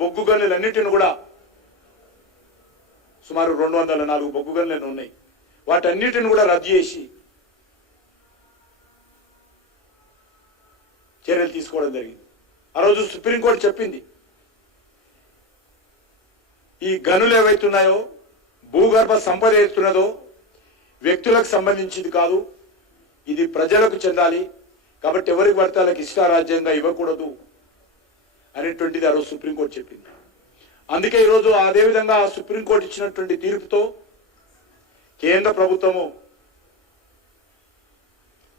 బొగ్గు గనులన్నిటిని కూడా సుమారు 204 బొగ్గు గనులు ఉన్నాయి. వాటన్నిటిని కూడా రద్దు చేసి చర్యలు తీసుకోవడం జరిగింది. ఆ రోజు సుప్రీంకోర్టు చెప్పింది, ఈ గనులు ఏవైతున్నాయో భూగర్భ సంపద ఏతున్నదో వ్యక్తులకు సంబంధించింది కాదు, ఇది ప్రజలకు చెందాలి. కాబట్టి ఎవరికి పడితే వాళ్ళకి ఇష్టారాజ్యంగా ఇవ్వకూడదు అనేటువంటిది ఆ రోజు సుప్రీంకోర్టు చెప్పింది. అందుకే ఈరోజు అదేవిధంగా సుప్రీంకోర్టు ఇచ్చినటువంటి తీర్పుతో కేంద్ర ప్రభుత్వము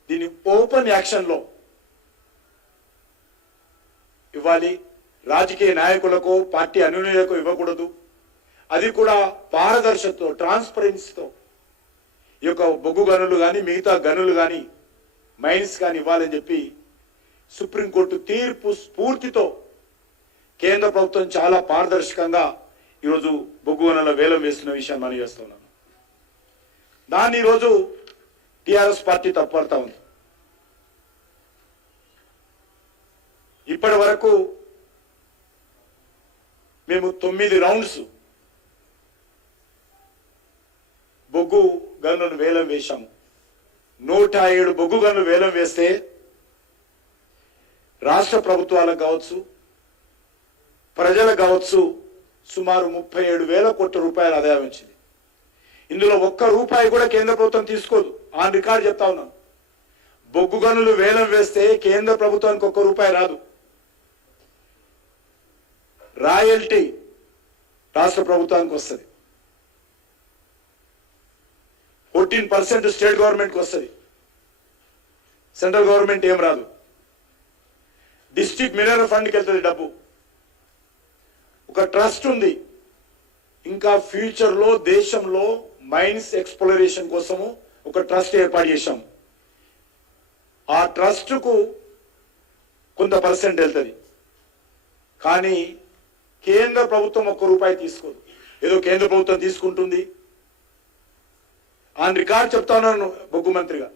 దీన్ని ఓపెన్ యాక్షన్లో ఇవ్వాలి. రాజకీయ నాయకులకు పార్టీ అనుయాయులకు ఇవ్వకూడదు. అది కూడా పారదర్శకతో ట్రాన్స్పరెన్సీతో ఈ యొక్క బొగ్గు గనులు కానీ మిగతా గనులు కానీ మైన్స్ కానీ ఇవ్వాలని చెప్పి సుప్రీంకోర్టు తీర్పు స్ఫూర్తితో కేంద్ర ప్రభుత్వం చాలా పారదర్శకంగా ఈరోజు బొగ్గు గనుల వేలం వేస్తున్న విషయాన్ని మనం చేస్తున్నాను. దాన్ని ఈరోజు టిఆర్ఎస్ పార్టీ తప్పడతా ఉంది. ఇప్పటి వరకు మేము 9 రౌండ్స్ బొగ్గు గనులను వేలం వేశాము. 107 బొగ్గు గనులు వేలం వేస్తే రాష్ట్ర ప్రభుత్వాలకు కావచ్చు, ప్రజలకు కావచ్చు సుమారు 37,000 కోట్ల రూపాయల ఆదాయం వచ్చింది. ఇందులో ₹1 కూడా కేంద్ర ప్రభుత్వం తీసుకోదు. ఆన్ రికార్డు చెప్తా ఉన్నాను. బొగ్గు గనులు వేలం వేస్తే కేంద్ర ప్రభుత్వానికి ₹1 రాదు. రాయల్టీ రాష్ట్ర ప్రభుత్వానికి వస్తుంది. 14% స్టేట్ గవర్నమెంట్కి వస్తుంది. సెంట్రల్ గవర్నమెంట్ ఏం రాదు. డిస్ట్రిక్ట్ మినరల్ ఫండ్కి వెళ్తుంది డబ్బు. ఒక ట్రస్ట్ ఉంది. ఇంకా ఫ్యూచర్లో దేశంలో మైన్స్ ఎక్స్ప్లోరేషన్ కోసము ఒక ట్రస్ట్ ఏర్పాటు చేశాం. ఆ ట్రస్ట్కు కొంత పర్సెంట్ వెళ్తుంది. కానీ కేంద్ర ప్రభుత్వం ₹1 తీసుకోదు. ఏదో కేంద్ర ప్రభుత్వం తీసుకుంటుంది. ఆన్ రికార్డ్ చెప్తా ఉన్నాను బొగ్గు మంత్రిగా.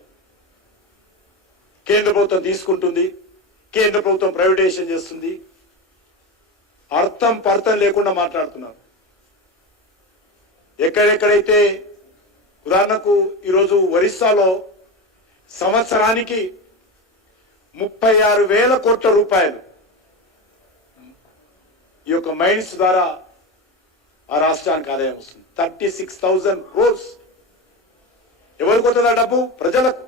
కేంద్ర ప్రభుత్వం తీసుకుంటుంది, కేంద్ర ప్రభుత్వం ప్రైవేటైజేషన్ చేస్తుంది. అర్థం పర్థం లేకుండా మాట్లాడుతున్నారు. ఎక్కడెక్కడైతే ఉదాహరణకు ఈరోజు ఒరిస్సాలో సంవత్సరానికి 36,000 కోట్ల రూపాయలు ఈ యొక్క మైన్స్ ద్వారా ఆ రాష్ట్రానికి ఆదాయం వస్తుంది. 36,000 crores. ఎవరికి వస్తుంది ఆ డబ్బు? ప్రజలకు.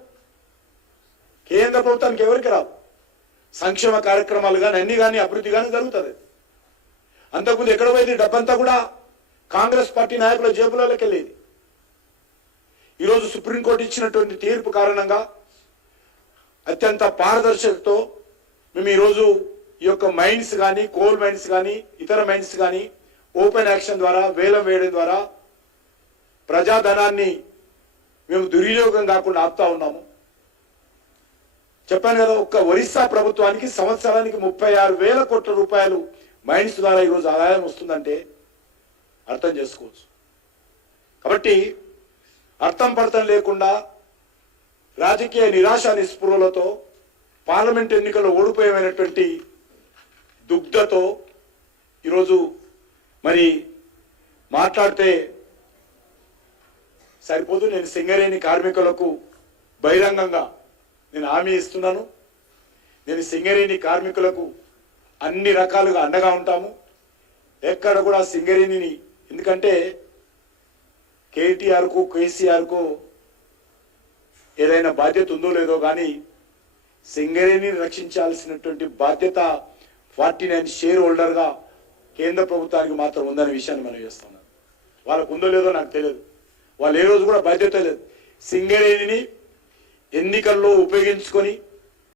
కేంద్ర ప్రభుత్వానికి ఎవరికి రాదు. సంక్షేమ కార్యక్రమాలు కానీ అన్ని కానీ అభివృద్ధి కానీ జరుగుతుంది. అంతకుముందు ఎక్కడ పోయింది డబ్బంతా కూడా కాంగ్రెస్ పార్టీ నాయకుల జేబులలోకి వెళ్ళేది. ఈరోజు సుప్రీంకోర్టు ఇచ్చినటువంటి తీర్పు కారణంగా అత్యంత పారదర్శకతో మేము ఈరోజు ఈ యొక్క మైన్స్ కానీ, కోల్ మైన్స్ కానీ, ఇతర మైన్స్ కానీ ఓపెన్ యాక్షన్ ద్వారా వేలం వేయడం ద్వారా ప్రజాధనాన్ని మేము దుర్వినియోగం కాకుండా ఆపుతా ఉన్నాము. చెప్పాను కదా, ఒక్క ఒరిస్సా ప్రభుత్వానికి సంవత్సరానికి 36,000 కోట్ల రూపాయలు మైన్స్ ద్వారా ఈరోజు ఆదాయం వస్తుందంటే అర్థం చేసుకోవచ్చు. కాబట్టి అర్థం పర్థం లేకుండా రాజకీయ నిరాశ నిస్పృహలతో పార్లమెంట్ ఎన్నికల్లో ఓడిపోయేమైనటువంటి దుగ్ధతో ఈరోజు మరి మాట్లాడితే సరిపోదు. నేను సింగరేణి కార్మికులకు బహిరంగంగా నేను హామీ ఇస్తున్నాను. నేను సింగరేణి కార్మికులకు అన్ని రకాలుగా అండగా ఉంటాము. ఎక్కడ కూడా సింగరేణిని, ఎందుకంటే కేటీఆర్కు కేసీఆర్కు ఏదైనా బాధ్యత ఉందో లేదో కానీ సింగరేణిని రక్షించాల్సినటువంటి బాధ్యత 49 షేర్ హోల్డర్గా కేంద్ర ప్రభుత్వానికి మాత్రం ఉందనే విషయాన్ని మనం చేస్తున్నాం. వాళ్ళకు ఉందో లేదో నాకు తెలియదు. వాళ్ళు ఏ రోజు కూడా బాధ్యత లేదు. సింగరేణిని ఎన్నికల్లో ఉపయోగించుకొని